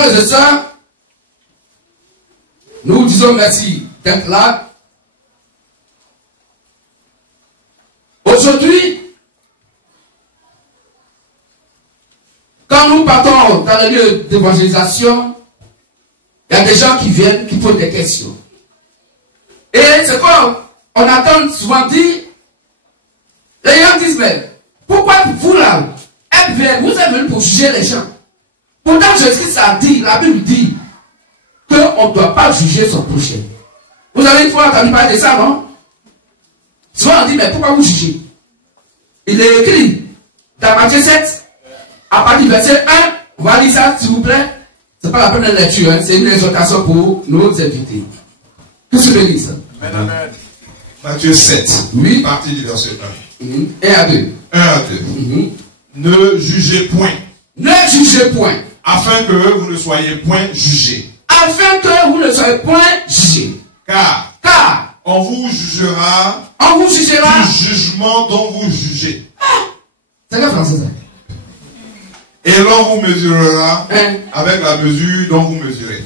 Frères et sœurs, nous disons merci d'être là. Aujourd'hui, quand nous partons dans le lieu d'évangélisation, il y a des gens qui viennent, qui posent des questions. Et c'est quoi on entend souvent dire, les gens disent, mais pourquoi vous là, vous êtes venus pour juger les gens? Pourtant, Jésus a dit, la Bible dit, qu'on ne doit pas juger son prochain. Vous avez une fois entendu parler de ça, non? Souvent on dit, mais pourquoi vous jugez? Il est écrit dans Matthieu 7, à partir du verset 1, on va lire ça, s'il vous plaît. C'est pas la peine de lecture, hein, c'est une exhortation pour nos invités. Qu'est-ce que je dis ça? Amen. Matthieu 7, oui. Partie du verset 1. 1 à 2. 1 à 2. Ne jugez point. Ne jugez point. Afin que vous ne soyez point jugés. Afin que vous ne soyez point jugés. Car on vous jugera. On vous jugera. Du jugement dont vous jugez. C'est le français ça. Et l'on vous mesurera avec la mesure dont vous mesurez.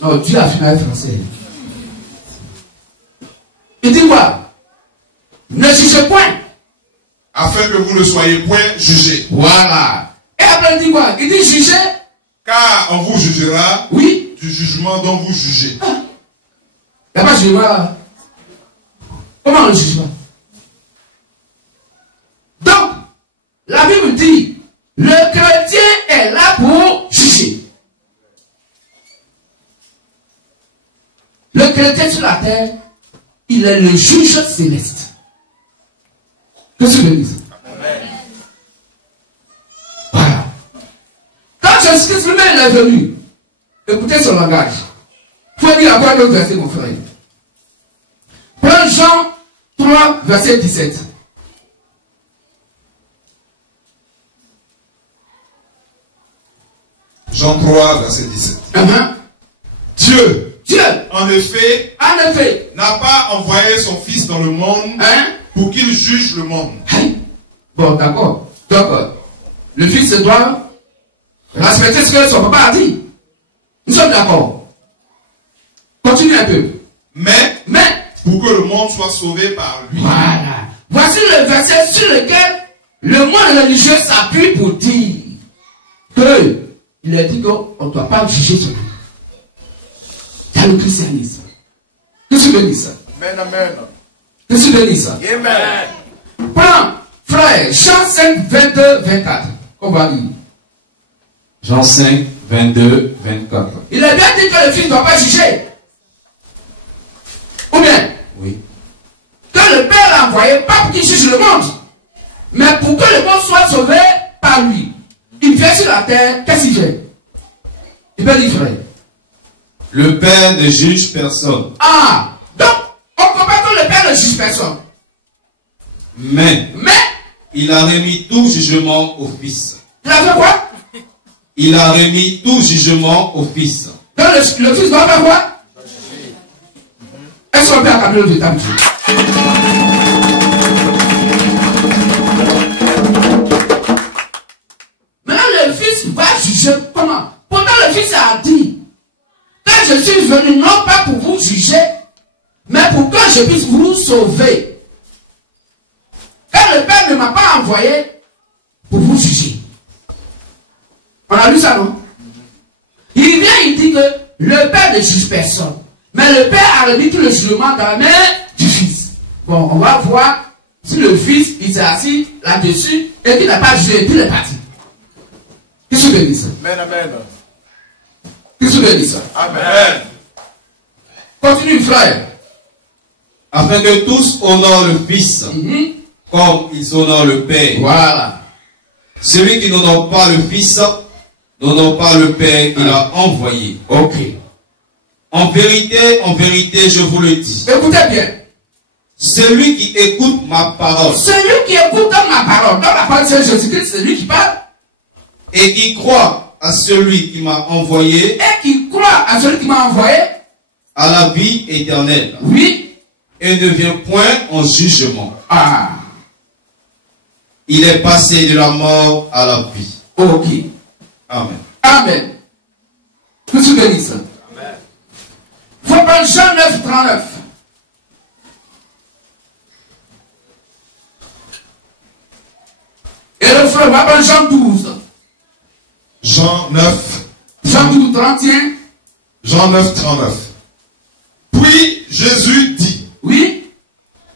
Non, Dieu a fini avec le français. Il dit quoi? Ne jugez point. Afin que vous ne soyez point jugés. Voilà. Et après il dit quoi? Il dit jugez. Car on vous jugera. Oui. Du jugement dont vous jugez. Il n'y a pas de jugement. Comment on ne juge pas? Donc, la Bible dit, le chrétien est là pour juger. Le chrétien sur la terre, il est le juge céleste. Qu'est-ce que je veux dire? Voilà. Quand Jésus-Christ lui-même est venu, écoutez son langage. Il faut dire à quoi d'autres versets, mon frère. Prends Jean 3, verset 17. Jean 3, verset 17. Dieu, en effet, n'a pas envoyé son Fils dans le monde pour qu'il juge le monde. Bon, d'accord. Donc, le Fils doit respecter ce que son papa a dit. Nous sommes d'accord. Continue un peu. Mais, pour que le monde soit sauvé par lui. Voilà. Voici le verset sur lequel le monde religieux s'appuie pour dire que il a dit qu'on ne doit pas juger celui. Dans le christianisme. Qu'est-ce que tu veux dire ça? Amen. Qu'est-ce que tu veux dire ça? Amen. Prends, frère, Jean 5, 22, 24. On va lire. Jean 5, 22, 24. Il a bien dit que le Fils ne doit pas juger. Ou bien? Oui. Que le Père l'a envoyé, pas pour qu'il juge le monde, mais pour que le monde soit sauvé par lui. Il vient sur la terre, qu'est-ce qu'il fait? Il peut dire, frère. Le Père ne juge personne. Ah! Donc, on comprend que le Père ne juge personne. Mais il a remis tout jugement au Fils. Il a fait quoi? Il a remis tout jugement au Fils. Donc, le Fils doit faire quoi? Est-ce qu'on peut accabler le véritable Dieu? Maintenant, le Fils va juger comment? Pourtant, le Fils a dit que je suis venu non pas pour vous juger, mais pour que je puisse vous sauver. Car le Père ne m'a pas envoyé pour vous juger. On a lu ça, non? Il vient, il dit que le Père ne juge personne. Mais le Père a remis tout le jugement dans la main du Fils. Bon, on va voir si le Fils, il s'est assis là-dessus et qu'il n'a pas jugé, puis il est parti. Qu'est-ce que tu veux dire ça? Amen. Qu'est-ce que tu veux dire ça? Amen. Continue, frère. Afin que tous honorent le Fils, comme ils honorent le Père. Voilà. Celui qui n'honore pas le Fils, n'honore pas le Père qu'il a envoyé. Ok. En vérité, je vous le dis. Écoutez bien. Celui qui écoute ma parole. Celui qui écoute ma parole. Dans la parole de Jésus-Christ, c'est lui qui parle. Et qui croit à celui qui m'a envoyé. Et qui croit à celui qui m'a envoyé. À la vie éternelle. Oui. Et ne vient point en jugement. Ah. Il est passé de la mort à la vie. Ok. Amen. Amen. Dieu bénisse. Faut prendre Jean 9, 39. Et le frère va prendre Jean 12. Jean 9. Jean 12, 31. Jean 9, 39. Puis Jésus dit. Oui.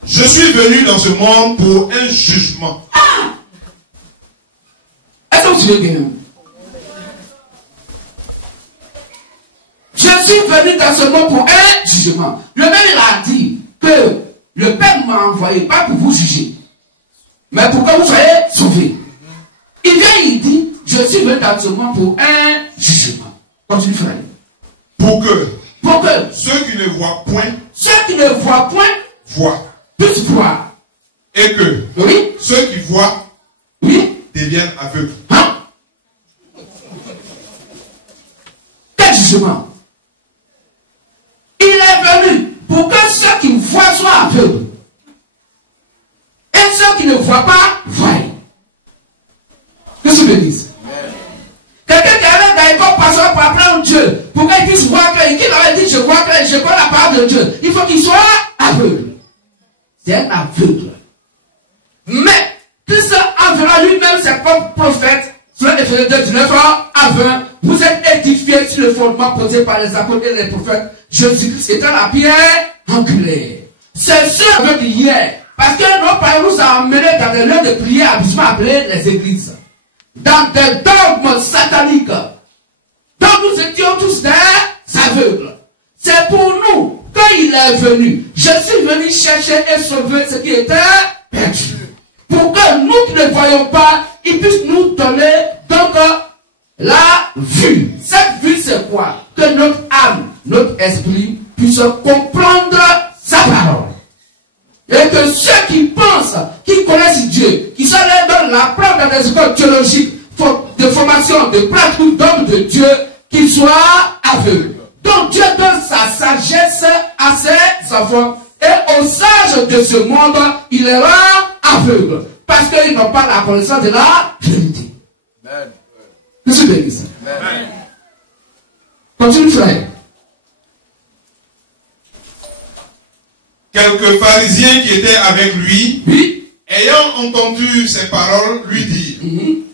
Je suis venu dans ce monde pour un jugement. Ah! Est-ce que vous suivez bien? Je suis venu dans ce monde pour un jugement. Le même il a dit que le Père ne m'a envoyé pas pour vous juger, mais pour que vous soyez sauvés. Il vient, il dit, je suis venu dans ce monde pour un jugement. Continue, frère. Pour que ceux qui ne voient point, voient. Puissent voir. Et que oui, ceux qui voient, oui, deviennent aveugles. Hein? Quel jugement? Il est venu pour que ceux qui voient soient aveugles. Et ceux qui ne voient pas, voient. Que se bénisse. Quelqu'un qui avait dans l'école pastoral pour apprendre Dieu, pour qu'il puisse voir qu'il avait dit je vois que je vois la parole de Dieu, il faut qu'il soit aveugle. C'est un aveugle. Mais, Christ enverra lui-même ses propres prophètes, sur l'Éphésiens 2, 19 à 20, vous êtes édifiés sur le fondement posé par les apôtres et les prophètes, Jésus-Christ étant la pierre angulaire. C'est ce aveugle hier, parce que nos parents nous ont emmenés dans des lieux de prière abusivement appelés les églises, dans des dogmes sataniques. Donc nous étions tous des aveugles. C'est pour nous, quand il est venu, je suis venu chercher et sauver ce qui était perdu. Pour que nous qui ne voyons pas, il puisse nous donner donc la vue. Cette vue c'est quoi? Que notre âme, notre esprit puisse comprendre sa parole. Et que ceux qui pensent, qui connaissent Dieu, qui sont là dans l'apprendre dans des écoles théologiques, de formation, de pratique d'homme de Dieu, qu'ils soient aveugles. Donc Dieu donne sa sagesse à ses enfants. Et aux sages de ce monde, il les rend aveugles. Parce qu'ils n'ont pas la connaissance de la vérité. Amen. Que se bénisse. Amen. Continue, frère. Quelques pharisiens qui étaient avec lui, oui, ayant entendu ces paroles, lui dirent,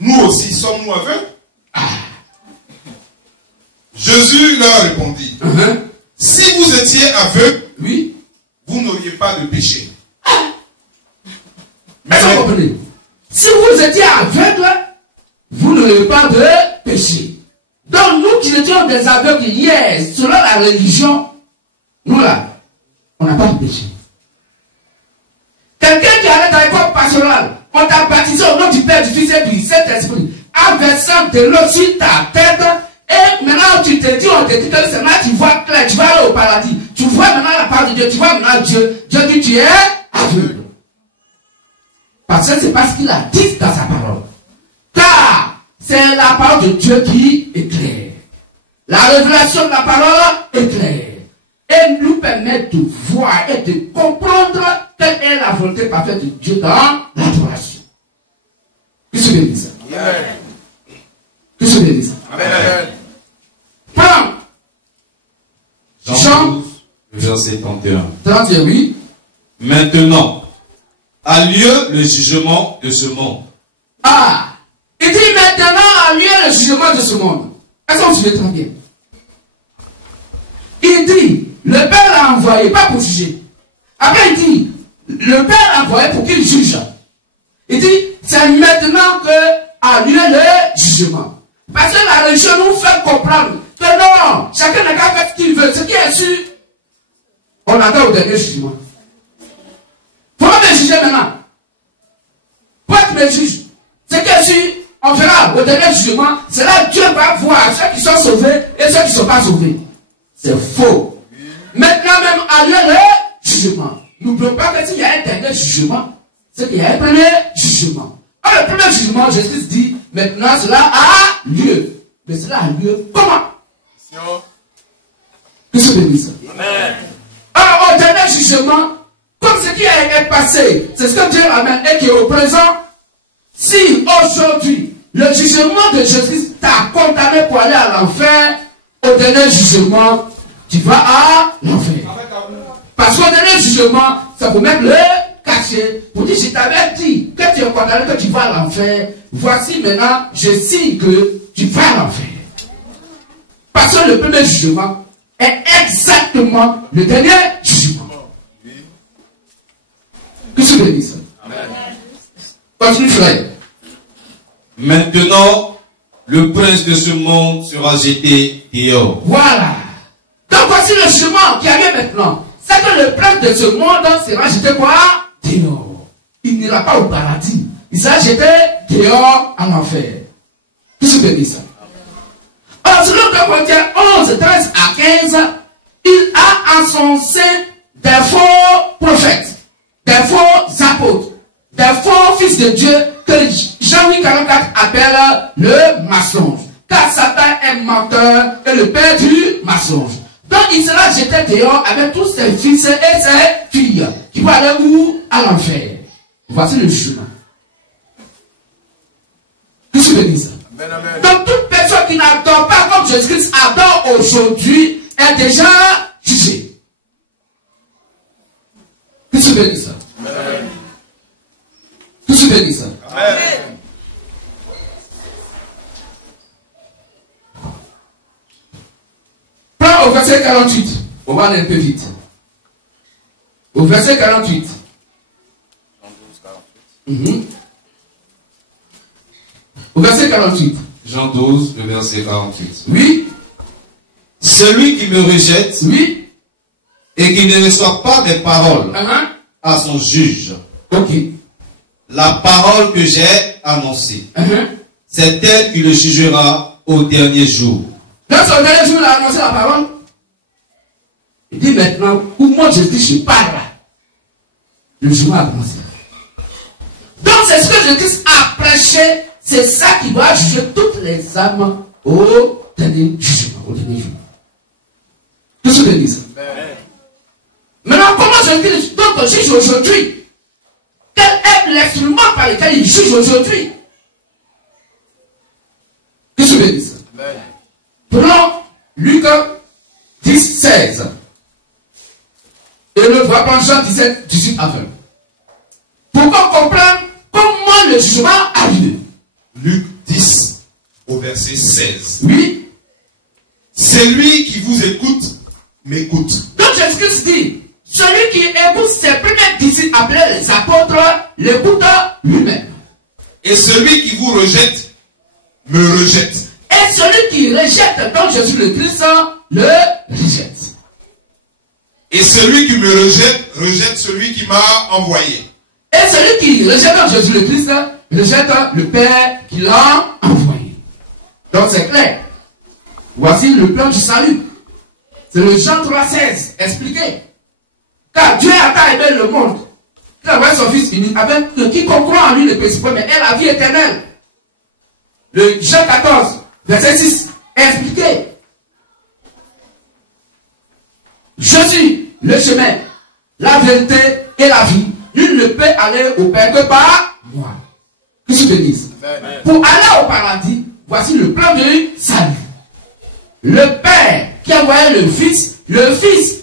nous aussi sommes-nous aveugles? Jésus leur répondit, si vous étiez aveugle, oui, vous n'auriez pas de péché. Mais si vous étiez aveugle, vous n'aurez pas de péché. Donc nous qui étions des aveugles hier, selon la religion, nous là, on n'a pas de péché. Quelqu'un qui allait dans l'école pastorale, on t'a baptisé au nom du Père, du Fils et du Saint-Esprit, en versant de l'eau sur ta tête, et maintenant tu te dis, on te dit que c'est là tu vois clair, tu vas aller au paradis. Tu vois maintenant la parole de Dieu, tu vois maintenant Dieu. Dieu dit tu es aveugle. Parce que c'est parce qu'il a dit dans sa parole. Car c'est la parole de Dieu qui est claire. La révélation de la parole est claire. Et nous permet de voir et de comprendre quelle est la volonté parfaite de Dieu dans l'adoration. Que se bénisse. Amen. Que se bénisse. Amen. Prends. Jean 12, verset 31. 31, oui. Maintenant, a lieu le jugement de ce monde. Ah, il dit maintenant a lieu le jugement de ce monde. Est-ce que vous suivez très bien? Il dit, le Père l'a envoyé, pas pour juger. Après il dit, le Père l'a envoyé pour qu'il juge. Il dit, c'est maintenant que a lieu le jugement. Parce que la religion nous fait comprendre que non, chacun n'a qu'à faire ce qu'il veut. Ce qui est sûr, on attend au dernier jugement. Faut me juger maintenant. Pourquoi tu me juges? Ce qui est sûr, on verra au dernier jugement, c'est là que Dieu va voir ceux qui sont sauvés et ceux qui ne sont pas sauvés. C'est faux. Maintenant même, à lieu le jugement. N'oublions pas que s'il y a un dernier jugement, c'est qu'il y a un premier jugement. Alors, le premier jugement, Jésus dit, maintenant cela a lieu. Mais cela a lieu comment? Que se bénisse. Amen. Alors, au dernier jugement, comme ce qui est passé, c'est ce que Dieu ramène et qui est au présent. Si aujourd'hui, le jugement de Jésus t'a condamné pour aller à l'enfer, au dernier jugement, tu vas à l'enfer. Parce qu'au dernier jugement, ça peut même le cacher. Pour dire, je t'avais dit que tu es condamné, que tu vas à l'enfer. Voici maintenant, je signe que tu vas à l'enfer. Parce que le premier jugement est exactement le dernier jugement. Qu'est-ce que tu dis ça? Continue, frère. Maintenant, le prince de ce monde sera jeté dehors. Voilà. Donc voici le jugement qui arrive maintenant. C'est que le prince de ce monde sera jeté quoi? Dehors. Il n'ira pas au paradis. Il sera jeté dehors en enfer. Qu'est-ce que tu dis ça? Alors, selon Corinthiens 11, 13 à 15, il a en son sein des faux prophètes, des faux apôtres, des faux fils de Dieu que Jean 44 appelle le mensonge. Car Satan est menteur et le père du mensonge. Donc il sera jeté dehors avec tous ses fils et ses filles qui vont aller où? À l'enfer. Voici le jugement. Qu'est-ce que je dis ça? Donc toute personne qui n'adore pas comme Jésus-Christ adore aujourd'hui est déjà jugée. Qu'est-ce que je dis ça? Qu'est-ce que je dis ça? Prends au verset 48. On va aller un peu vite. Au verset 48. Au verset 48. Jean 12, le verset 48. Oui. Celui qui me rejette, oui, et qui ne reçoit pas des paroles à son juge. Ok. La parole que j'ai annoncée, c'est elle qui le jugera au dernier jour. Dans son dernier jour, il a annoncé la parole. Il dit maintenant, pour moi je dis, je parle. Le jugement a commencé. Donc c'est ce que Jésus a prêché. C'est ça qui va juger toutes les âmes au dernier jugement, au dernier jour. Qu'est-ce que je dis ça? Maintenant, comment je dis donc juge aujourd'hui? Quel est l'instrument par lequel il juge aujourd'hui? Qu'est-ce que je dis ça? Prenons Luc 10, 16. Et le voit Jean 17, 18 à 20. Pour qu'on comprenne comment le jugement arrive. Luc 10, au verset 16. Oui. C'est lui qui vous écoute, m'écoute. Donc Jésus-Christ dit, celui qui écoute ses premiers disciples appelés les apôtres, l'écoute lui-même. Et celui qui vous rejette, me rejette. Et celui qui rejette donc Jésus le Christ, le rejette. Et celui qui me rejette, rejette celui qui m'a envoyé. Et celui qui rejette donc Jésus le Christ, rejette le Père qui l'a envoyé. Donc c'est clair. Voici le plan du salut. C'est le Jean 3,16 expliqué. Car Dieu a tant aimé le monde qu'il a envoyé son Fils unique, avec quiconque croit en lui ne périt pas, mais est la vie éternelle. Le Jean 14, verset 6, expliqué. Je suis le chemin, la vérité et la vie. Nul ne peut aller au Père que par moi. Qu'est-ce que je dis? Pour aller au paradis, voici le plan du salut. Le Père qui a envoyé le Fils,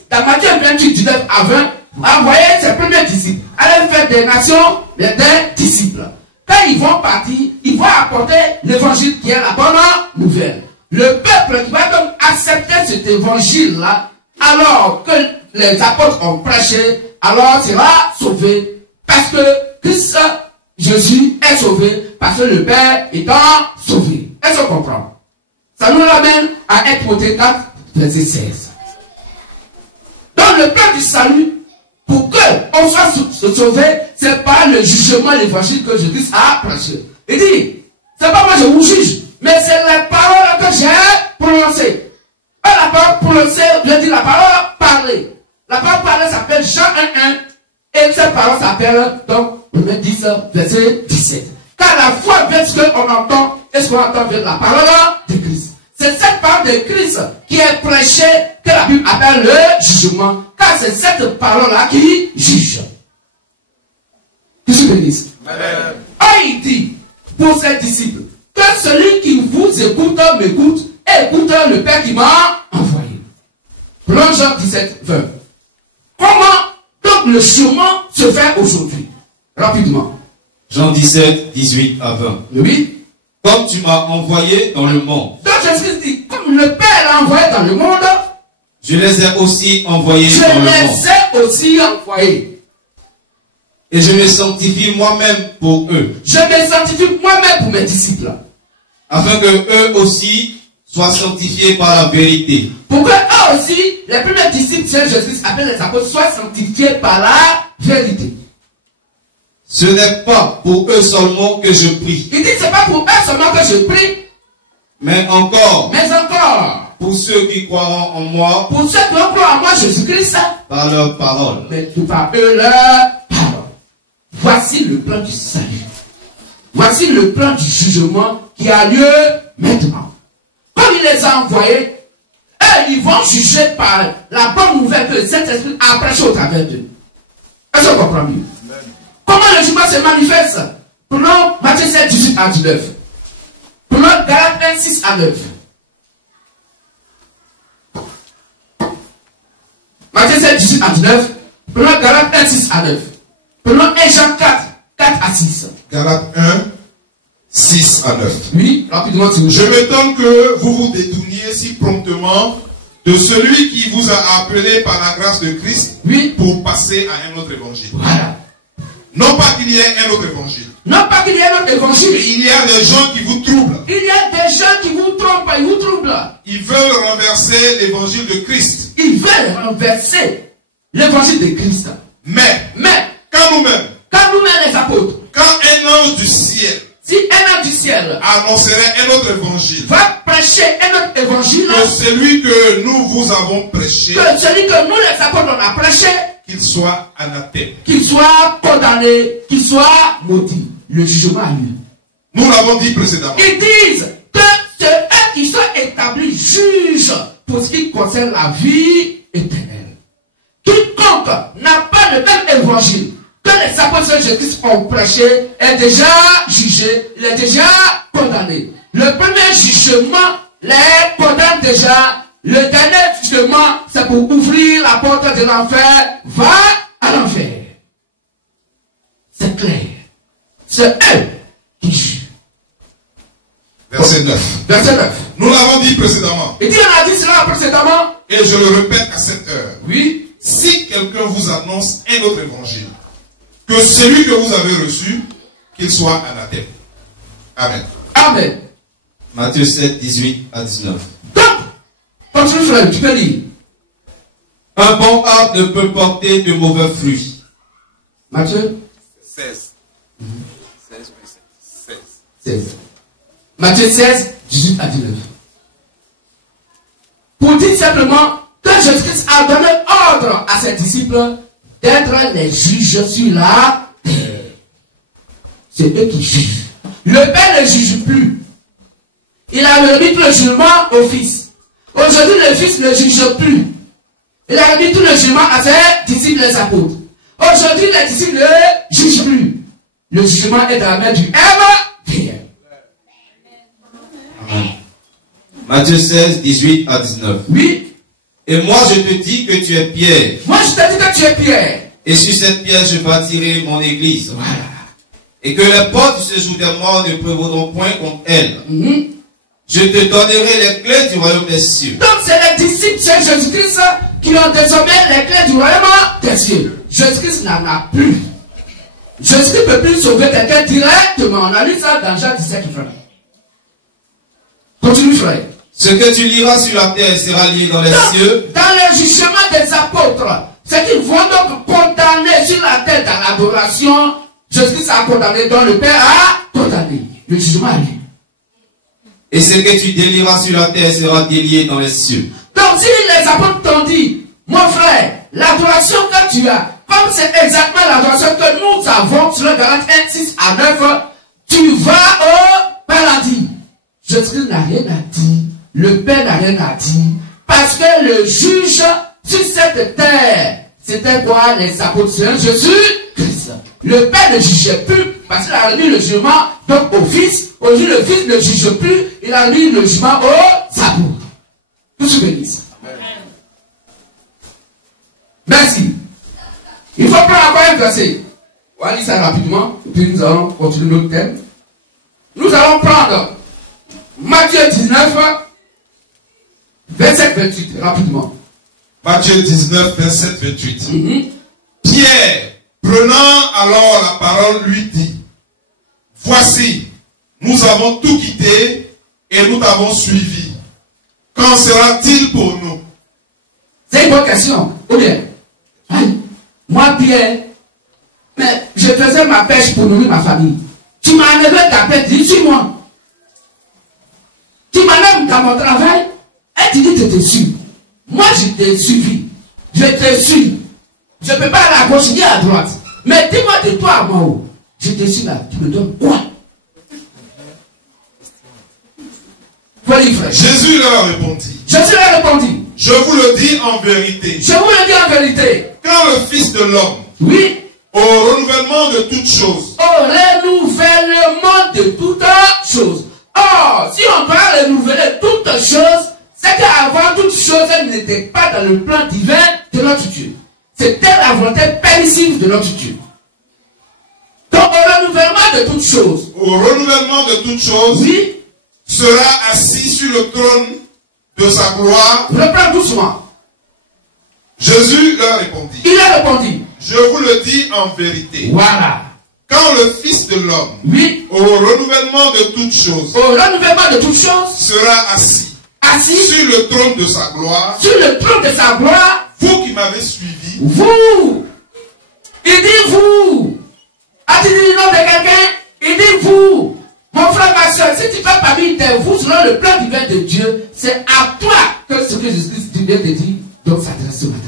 dans Matthieu 28, 19 à 20, a envoyé ses premiers disciples. Aller faire des nations, des disciples. Quand ils vont partir, ils vont apporter l'évangile qui est la bonne nouvelle. Le peuple qui va donc accepter cet évangile-là, alors que les apôtres ont prêché, alors sera sauvé. Parce que Christ, Jésus, est sauvé, parce que le Père étant sauvé. Est-ce qu'on comprend? Ça nous ramène à Timothée 4, verset 16. Dans le plan du salut, pour qu'on soit sauvé, c'est pas le jugement, l'évangile que Jésus a prêché. Il dit, c'est pas moi je vous juge, mais c'est les paroles que j'ai prononcées. La parole prononcée, je dis la parole parlée. La parole parlée s'appelle Jean 1:1, et cette parole s'appelle donc Romains 10, verset 17. Car la foi vient de ce qu'on entend, et ce qu'on entend vient de la parole de Christ. C'est cette parole de Christ qui est prêchée que la Bible appelle le jugement. Car c'est cette parole-là qui juge. Qu'est-ce que je dis? Il dit pour ses disciples que celui qui vous écoute m'écoute, et et écoute le Père qui m'a envoyé. Plonge Jean 17, 20. Comment donc le chemin se fait aujourd'hui? Rapidement. Jean 17, 18 à 20. Oui. Comme tu m'as envoyé dans le monde. Donc Jésus dit, comme le Père l'a envoyé dans le monde, je les ai aussi envoyés dans le monde. Je les ai aussi envoyés. Et je me sanctifie moi-même pour eux. Je me sanctifie moi-même pour mes disciples. Afin que eux aussi soient sanctifiés par la vérité. Pour que eux aussi, les premiers disciples de Jésus, appelés les apôtres, soient sanctifiés par la vérité. Ce n'est pas pour eux seulement que je prie. Il dit, c'est pas pour eux seulement que je prie. Mais encore. Pour ceux qui croiront en moi. Pour ceux qui croient en moi, Jésus-Christ. Par leur parole. Mais tout par eux, leur parole. Voici le plan du salut. Voici le plan du jugement qui a lieu maintenant. Comme il les a envoyés, eux, ils vont juger par la bonne nouvelle que le Saint-Esprit a prêché au travers d'eux. Est-ce qu'on comprend mieux? Comment le jugement se manifeste? Prenons Matthieu 7, 18 à 19. Prenons Galates 1, 6 à 9. Matthieu 7, 18 à 19. Prenons Galates 1, 6 à 9. Prenons 1 Jean 4, 4 à 6. Galates 1, 6 à 9. Oui, rapidement, s'il vous plaît. Je m'étonne que vous vous détourniez si promptement de celui qui vous a appelé par la grâce de Christ, oui, pour passer à un autre évangile. Voilà. Non pas qu'il y ait un autre évangile. Non pas qu'il y ait un autre évangile. Mais il y a des gens qui vous troublent. Il y a des gens qui vous trompent, ils vous troublent. Ils veulent renverser l'évangile de Christ. Ils veulent renverser l'évangile de Christ. Mais quand nous-mêmes, les apôtres, quand un ange du ciel, si un ange du ciel annoncerait un autre évangile, va prêcher un autre évangile, que celui que nous vous avons prêché, que celui que nous les apôtres on a prêché, qu'il soit anathème, qu'il soit condamné, qu'il soit maudit. Le jugement a lieu. Nous l'avons dit précédemment. Ils disent que c'est eux qui sont établis juges pour ce qui concerne la vie éternelle. Quiconque n'a pas le même évangile que les apôtres de Jésus ont prêché est déjà jugé, il est déjà condamné. Le premier jugement les condamne déjà. Le dernier jugement, c'est pour ouvrir la porte de l'enfer. Va à l'enfer. C'est clair. C'est eux qui jugent. Verset 9. Verset 9. Nous l'avons dit précédemment. Et on a dit cela précédemment. Et je le répète à cette heure. Oui. Si quelqu'un vous annonce un autre évangile que celui que vous avez reçu, qu'il soit anathème. Amen. Amen. Matthieu 7, 18 à 19. Donc, continue frère, tu peux lire. Un bon arbre ne peut porter de mauvais fruits. Matthieu 16. 16. Matthieu 16, 18 à 19. Pour dire simplement que Jésus-Christ a donné ordre à ses disciples d'être les juges sur la terre. C'est eux qui jugent. Le Père ne juge plus. Il a remis tout le jugement au Fils. Aujourd'hui, le Fils ne juge plus. Il a remis tout le jugement à ses disciples, les apôtres. Aujourd'hui, les disciples ne jugent plus. Le jugement est dans la main du MVM. Matthieu 16, 18 à 19. Oui. Et moi je te dis que tu es Pierre. Moi je te dis que tu es Pierre. Et sur cette pierre je bâtirai mon église. Voilà. Et que les portes du séjour des morts ne prévaudront point contre elle. Je te donnerai les clés du royaume des cieux. Donc c'est les disciples de Jésus-Christ qui ont désormais les clés du royaume des cieux. Jésus-Christ n'en a plus. Jésus-Christ ne peut plus sauver quelqu'un directement. On a lu ça dans Jean 17, frère. Continue, frère. Ce que tu liras sur la terre sera lié dans les cieux. Dans le jugement des apôtres, c'est qu'ils vont donc condamner sur la terre dans l'adoration. Jésus-Christ a condamné, dont le Père a condamné. Le jugement a lieu. Et ce que tu délieras sur la terre sera délié dans les cieux. Donc si les apôtres t'ont dit, mon frère, l'adoration que tu as, comme c'est exactement l'adoration que nous avons sur le Galates 1, 6 à 9, tu vas au paradis. Jésus n'a rien à dire. Le Père n'a rien à dire. Parce que le juge sur cette terre, c'était quoi les apôtres de Jésus-Christ. Le Père ne jugeait plus parce qu'il a remis le jugement donc au Fils. Aujourd'hui, le Fils ne juge plus. Il a remis le jugement aux apôtres. Que se bénisse. Merci. Il faut prendre encore un verset. On va lire ça rapidement, et puis nous allons continuer notre thème. Nous allons prendre Matthieu 19, verset 28, rapidement. Matthieu 19, verset 28. Pierre, prenant alors la parole, lui dit, voici, nous avons tout quitté et nous t'avons suivi. Qu'en sera-t-il pour nous? C'est une bonne question. Ou bien, moi, Pierre, mais je faisais ma pêche pour nourrir ma famille. Tu m'as enlevé ta pêche, dis, suis-moi. Tu m'enlèves dans mon travail et tu dis que tu te suis. Moi, je t'ai suivi. Je te suis. Je ne peux pas aller à gauche ni à droite. Mais dis-moi de toi à moi. Je te suis là. Tu me donnes quoi? Jésus leur répondit. Jésus leur répondit. Je vous le dis en vérité. Je vous le dis en vérité. Quand le Fils de l'homme, oui, au renouvellement de toutes choses, au renouvellement de toutes choses. Or, si on doit renouveler toutes choses, c'est qu'avant toutes choses, elles n'étaient pas dans le plan divin de notre Dieu. C'était la volonté permissive de notre Dieu. Donc, au renouvellement de toutes choses. Au renouvellement de toutes choses, oui, sera assis sur le trône de sa gloire. Reprends doucement. Jésus leur répondit. Il a répondu. Je vous le dis en vérité. Voilà. Quand le Fils de l'homme, oui, au renouvellement de toutes choses, au renouvellement de toutes choses, sera assis sur le trône de sa gloire. Sur le trône de sa gloire. Vous qui m'avez suivi. Vous. Il dit vous. As-tu dit le nom de quelqu'un? Il dit vous. Mon frère, ma soeur, si tu fais parmi tes vous selon le plan divin de Dieu, c'est à toi que ce que Jésus vient de dire donc s'adresse ce matin.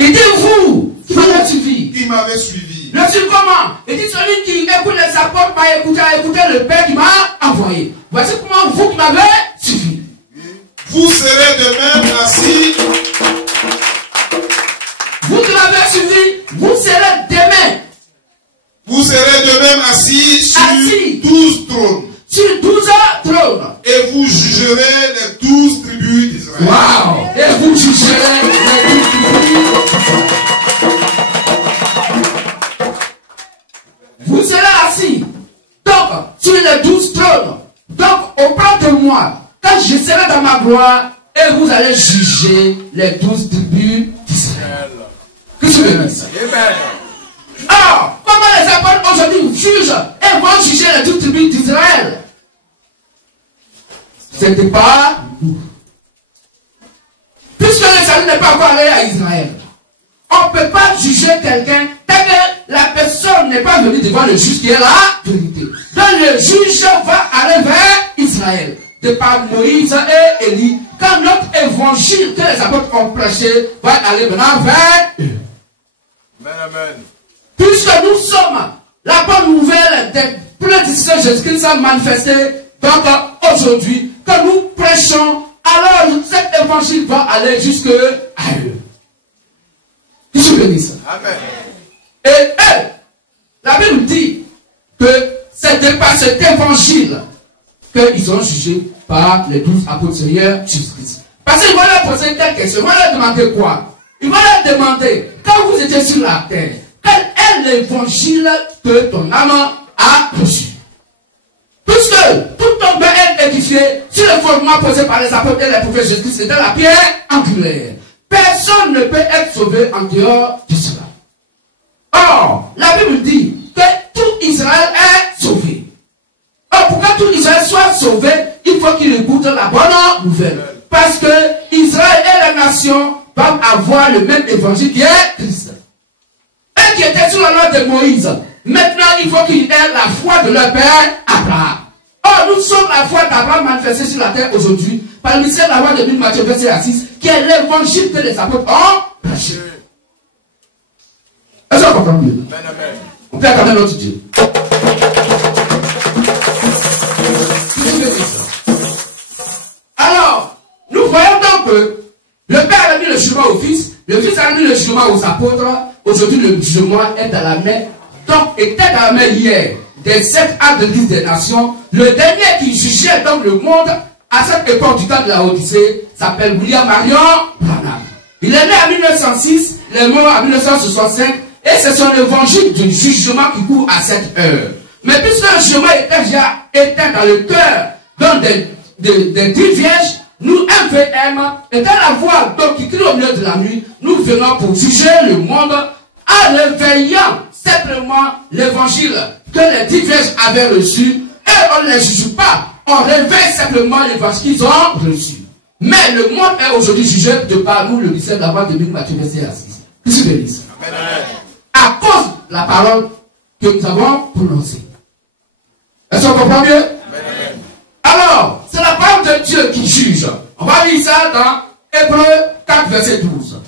Il dit vous, qui m'avez suivi. Qui m'avait suivi. Le suivi comment? Il dit celui qui écoute les apôtres m'a écouté, a écouté le Père qui m'a envoyé. Voici comment vous qui m'avez suivi. Vous serez de même assis. Vous qui m'avez suivi, vous serez demain. Vous serez de même assis sur 12 trônes. Sur 12 trônes. Et vous jugerez les 12 tribus d'Israël. Waouh! Et vous jugerez les 12 tribus d'Israël. Vous serez assis. Donc, sur les 12 trônes. Donc, auprès de moi, quand je serai dans ma gloire, et vous allez juger les 12 tribus d'Israël. Que je veux dire? Alors, comment les apôtres aujourd'hui jugent et vont juger les 12 tribus d'Israël? C'était pas nous. Puisque le salut n'est pas encore allé à Israël, on ne peut pas juger quelqu'un tant que la personne n'est pas venue devant le juge qui est la vérité. Donc le juge va aller vers Israël. De par Moïse et Élie, quand notre évangile que les apôtres ont prêché va aller maintenant vers eux. Amen. Puisque nous sommes la bonne nouvelle des prédictions de Jésus-Christ a manifesté, donc aujourd'hui, que nous prêchons, alors cet évangile va aller jusque à eux. Que je bénisse. Amen. Et eux, la Bible dit que c'est de par cet évangile qu'ils ont jugé par les 12 apôtres Seigneur Jésus-Christ. Parce qu'ils vont leur poser quelques questions. Ils vont leur demander quoi? Ils vont leur demander, quand vous étiez sur la terre, quel est l'évangile que ton âme a reçu? Puisque tout ton bien est édifié sur le fondement posé par les apôtres et les prophètes Jésus-Christ, c'est dans la pierre angulaire. Personne ne peut être sauvé en dehors de cela. Or, la Bible dit que tout Israël est sauvé. Or, pour que tout Israël soit sauvé, il faut qu'il écoute la bonne nouvelle. Parce que Israël et la nation vont avoir le même évangile qui est Christ. Et qui était sous la loi de Moïse. Maintenant, il faut qu'ils aient la foi de leur père Abraham. Or, nous sommes la foi d'Abraham manifestée sur la terre aujourd'hui par le mystère de la loi de Matthieu verset 6, qui est l'évangile que les apôtres ont prêché. Est-ce qu'on comprend mieux? On peut accorder notre Dieu. Alors, nous voyons donc que le Père a mis le jugement au Fils, le Fils a mis le jugement aux apôtres. Aujourd'hui, le jugement est dans la main. Donc, était dans la main hier des 7 actes de l'Église des nations. Le dernier qui jugeait donc le monde à cette époque du temps de la Odyssée, s'appelle William Marion Branham. Il est né en 1906, il est mort en 1965, et c'est son évangile du jugement qui court à cette heure. Mais puisque le jugement était déjà éteint dans le cœur des 10 vierges, nous, MVM, étant la voix donc qui crie au milieu de la nuit, nous venons pour juger le monde en réveillant simplement l'évangile que les 10 vierges avaient reçu, et on ne les juge pas, on réveille simplement l'évangile qu'ils ont reçu. Mais le monde est aujourd'hui jugé de par nous, le lycée de la voix de Matthieu verset 6. Qu'est-ce que je dis? À cause de la parole que nous avons prononcée. Est-ce qu'on comprend mieux? Alors, c'est la parole de Dieu qui juge. On va lire ça dans Hébreux 4, verset 12.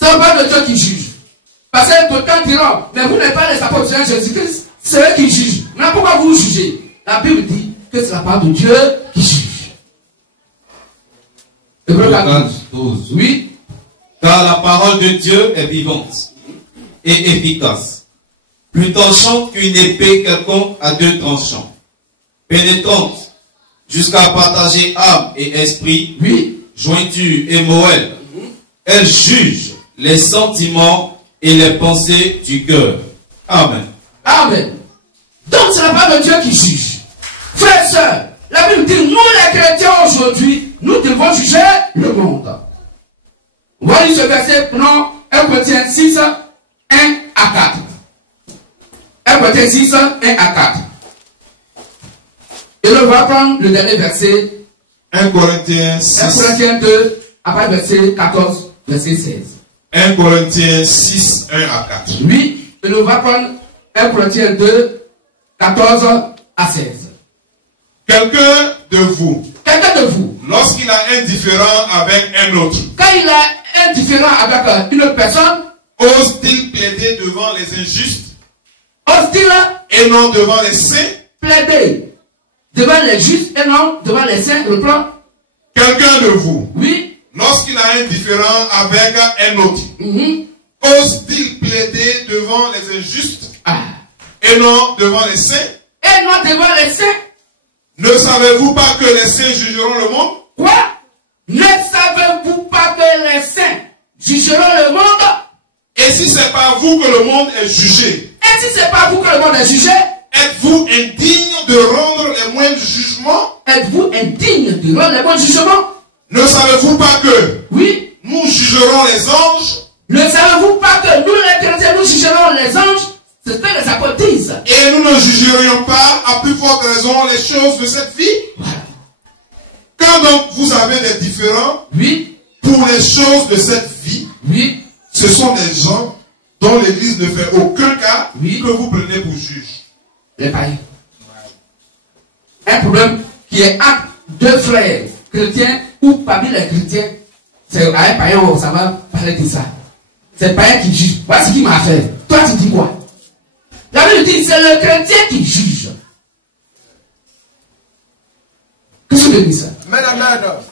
C'est la parole de Dieu qui juge. Parce que d'autant diront, mais vous n'êtes pas les apôtres de Jésus-Christ, c'est eux qui jugent. Mais pourquoi vous jugez? La Bible dit que c'est la parole de Dieu qui juge. Hébreux 4, 12. Oui. Car la parole de Dieu est vivante et efficace, plus tranchante qu'une épée quelconque à 2 tranchants, pénétrante jusqu'à partager âme et esprit, oui, jointure et moelle. Elle juge les sentiments et les pensées du cœur. Amen. Amen. Donc c'est la parole de Dieu qui juge. Frères et sœurs, la Bible dit, nous les chrétiens aujourd'hui, nous devons juger le monde. On va lire ce verset, prenons 1 Corinthiens 6, 1 à 4. 1 Corinthiens 6, 1 à 4. Et on va prendre le dernier verset. 1 Corinthiens 6. 1 Corinthiens 2, après verset 14, verset 16. 1 Corinthiens 6, 1 à 4. Oui, et on va prendre 1 Corinthiens 2, 14 à 16. Quelqu'un de vous, lorsqu'il a un différend avec un autre, quand il a un différend avec une autre personne, ose-t-il plaider devant les injustes, ose-t-il et non devant les saints? Plaider devant les justes et non devant les saints, reprend. Quelqu'un de vous, oui, lorsqu'il a un différend avec un autre, ose-t-il plaider devant les injustes, et non devant les saints? Et non devant les saints. Ne savez-vous pas que les saints jugeront le monde? Quoi? Ne savez-vous pas que les saints jugeront le monde? Et si c'est pas vous que le monde est jugé? Et si c'est pas vous que le monde est jugé? Êtes-vous indigne de rendre les moindres jugements? Êtes-vous indigne de rendre les moindres jugements? Ne savez-vous pas que oui, nous jugerons les anges? Ne savez-vous pas que nous les chrétiens, nous jugerons les anges? C'est ce que les apôtres disent. Et nous ne jugerions pas, à plus forte raison, les choses de cette vie? Quand donc vous avez des différends, oui, pour les choses de cette vie, oui, ce sont des gens dont l'Église ne fait aucun cas, oui, que vous prenez pour juge. Les païens. Un problème qui est entre deux frères chrétiens ou parmi les chrétiens, c'est à un païen, ça va parler de ça. C'est le païen qui juge. Voilà ce qu'il m'a fait. Toi, tu dis quoi? La Bible dit, c'est le chrétien qui juge. Qu'est-ce que je dis ça?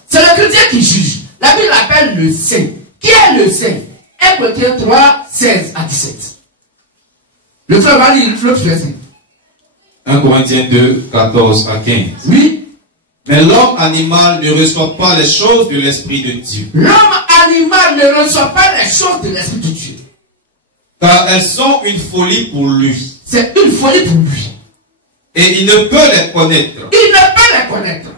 C'est le chrétien qui juge. La Bible l'appelle le saint. Qui est le saint? 1 Corinthiens 3, 16 à 17. Le frère va lire l'autre verset. 1 Corinthiens 2, 14 à 15. Oui. Mais l'homme animal ne reçoit pas les choses de l'Esprit de Dieu. L'homme animal ne reçoit pas les choses de l'Esprit de Dieu. Car elles sont une folie pour lui. C'est une folie pour lui. Et il ne peut les connaître. Il ne peut les connaître.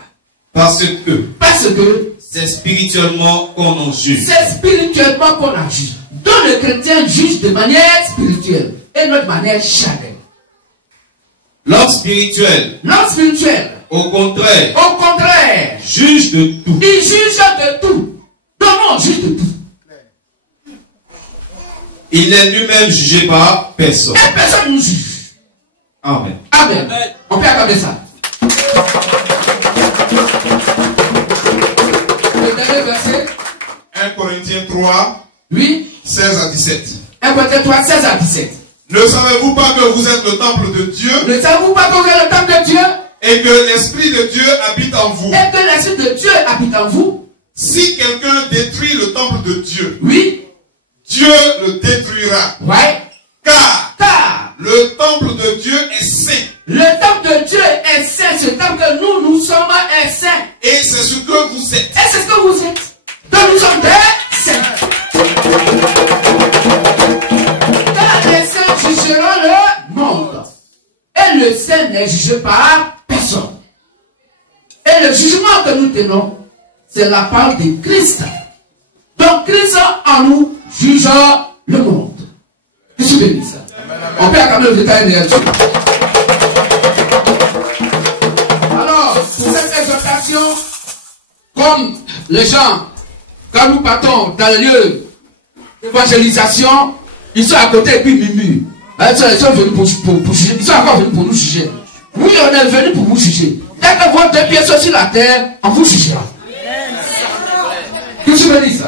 Parce que c'est spirituellement qu'on en juge. C'est spirituellement qu'on en juge. Donc le chrétien juge de manière spirituelle et non de manière charnelle. L'homme spirituel, au contraire, juge de tout. Il juge de tout. Donc on juge de tout. Il n'est lui-même jugé par personne. Et personne nous juge. Amen. Amen. On peut accorder ça. Le dernier verset. 1 Corinthiens 3, oui, 16 à 17. 1 Corinthiens 3, 16 à 17. Ne savez-vous pas que vous êtes le temple de Dieu? Ne savez-vous pas que vous êtes le temple de Dieu? Et que l'Esprit de Dieu habite en vous. Et que l'Esprit de Dieu habite en vous. Si quelqu'un détruit le temple de Dieu, oui, Dieu le détruira. Ouais. Car le temple de Dieu est saint. Le temple de Dieu est saint. Ce temple Et le saint n'est jugé par personne. Et le jugement que nous tenons, c'est la parole de Christ. Donc Christ en nous juge le monde. Que je bénisse. On peut acclamer le détail de Dieu. Alors, pour cette exhortation, comme les gens, quand nous partons dans le lieu d'évangélisation, ils sont à côté et puis ils murmurent. Ils sont venus pour juger. Ils sont encore venus pour nous juger. Oui, on est venus pour vous juger. Dès que vos deux pieds sont sur la terre, on vous jugera. Que je bénisse.